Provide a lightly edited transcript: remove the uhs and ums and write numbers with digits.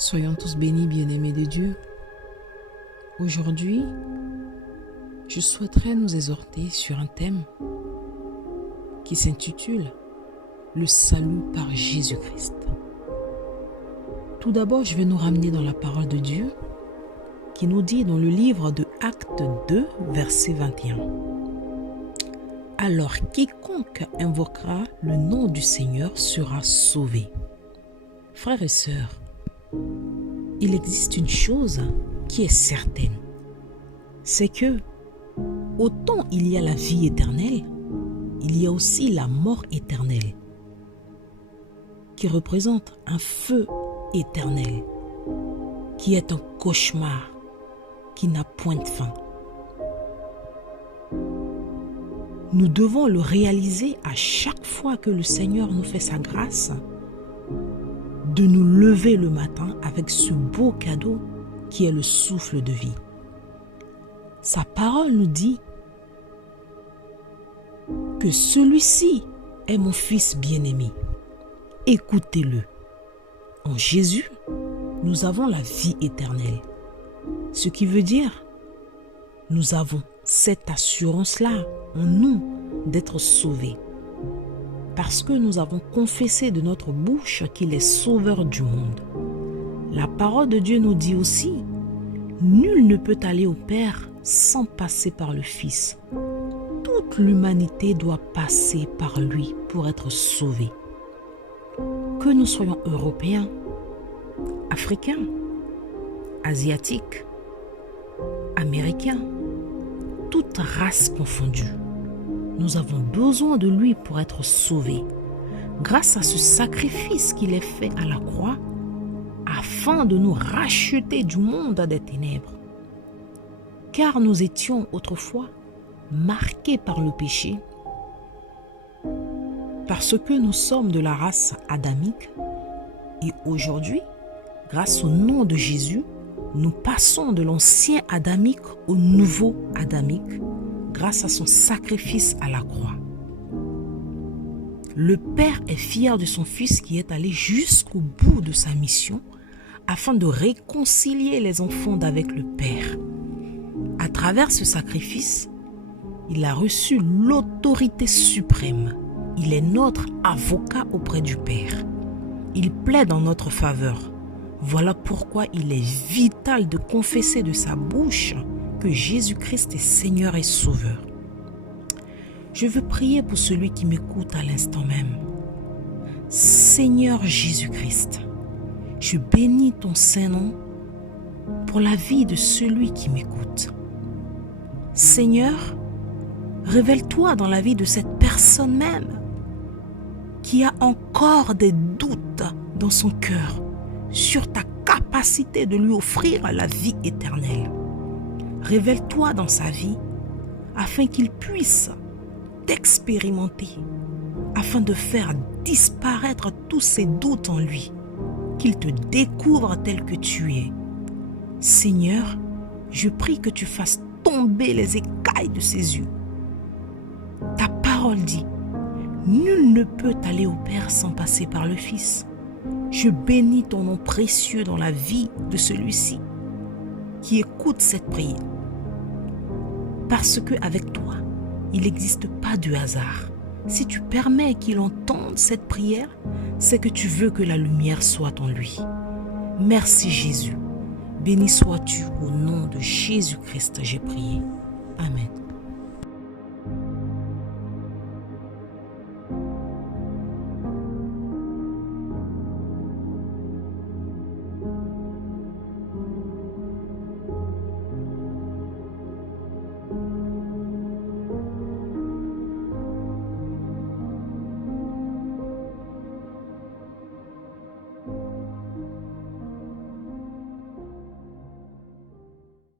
Soyons tous bénis, bien-aimés de Dieu. Aujourd'hui, je souhaiterais nous exhorter sur un thème qui s'intitule « Le salut par Jésus-Christ ». Tout d'abord, je vais nous ramener dans la parole de Dieu qui nous dit dans le livre de Actes 2, verset 21. « Alors quiconque invoquera le nom du Seigneur sera sauvé. » Frères et sœurs, il existe une chose qui est certaine, c'est que autant il y a la vie éternelle, il y a aussi la mort éternelle, qui représente un feu éternel, qui est un cauchemar, qui n'a point de fin. Nous devons le réaliser à chaque fois que le Seigneur nous fait sa grâce, de nous lever le matin avec ce beau cadeau qui est le souffle de vie. Sa parole nous dit que celui-ci est mon fils bien-aimé. Écoutez-le. En Jésus, nous avons la vie éternelle. Ce qui veut dire, nous avons cette assurance-là en nous d'être sauvés. Parce que nous avons confessé de notre bouche qu'il est sauveur du monde. La parole de Dieu nous dit aussi, nul ne peut aller au Père sans passer par le Fils. Toute l'humanité doit passer par lui pour être sauvée. Que nous soyons européens, africains, asiatiques, américains, toute race confondue, nous avons besoin de lui pour être sauvés, grâce à ce sacrifice qu'il a fait à la croix, afin de nous racheter du monde des ténèbres. Car nous étions autrefois marqués par le péché, parce que nous sommes de la race adamique, et aujourd'hui, grâce au nom de Jésus, nous passons de l'ancien adamique au nouveau adamique, grâce à son sacrifice à la croix. Le Père est fier de son Fils qui est allé jusqu'au bout de sa mission afin de réconcilier les enfants avec le Père. À travers ce sacrifice, il a reçu l'autorité suprême. Il est notre avocat auprès du Père. Il plaide en notre faveur. Voilà pourquoi il est vital de confesser de sa bouche que Jésus-Christ est Seigneur et Sauveur. Je veux prier pour celui qui m'écoute à l'instant même. Seigneur Jésus-Christ, je bénis ton Saint-Nom pour la vie de celui qui m'écoute. Seigneur, révèle-toi dans la vie de cette personne même qui a encore des doutes dans son cœur sur ta capacité de lui offrir la vie éternelle. Révèle-toi dans sa vie afin qu'il puisse t'expérimenter, afin de faire disparaître tous ses doutes en lui, qu'il te découvre tel que tu es. Seigneur, je prie que tu fasses tomber les écailles de ses yeux. Ta parole dit, nul ne peut aller au Père sans passer par le Fils. Je bénis ton nom précieux dans la vie de celui-ci qui écoute cette prière. Parce qu'avec toi, il n'existe pas de hasard. Si tu permets qu'il entende cette prière, c'est que tu veux que la lumière soit en lui. Merci Jésus. Béni sois-tu au nom de Jésus-Christ, j'ai prié. Amen.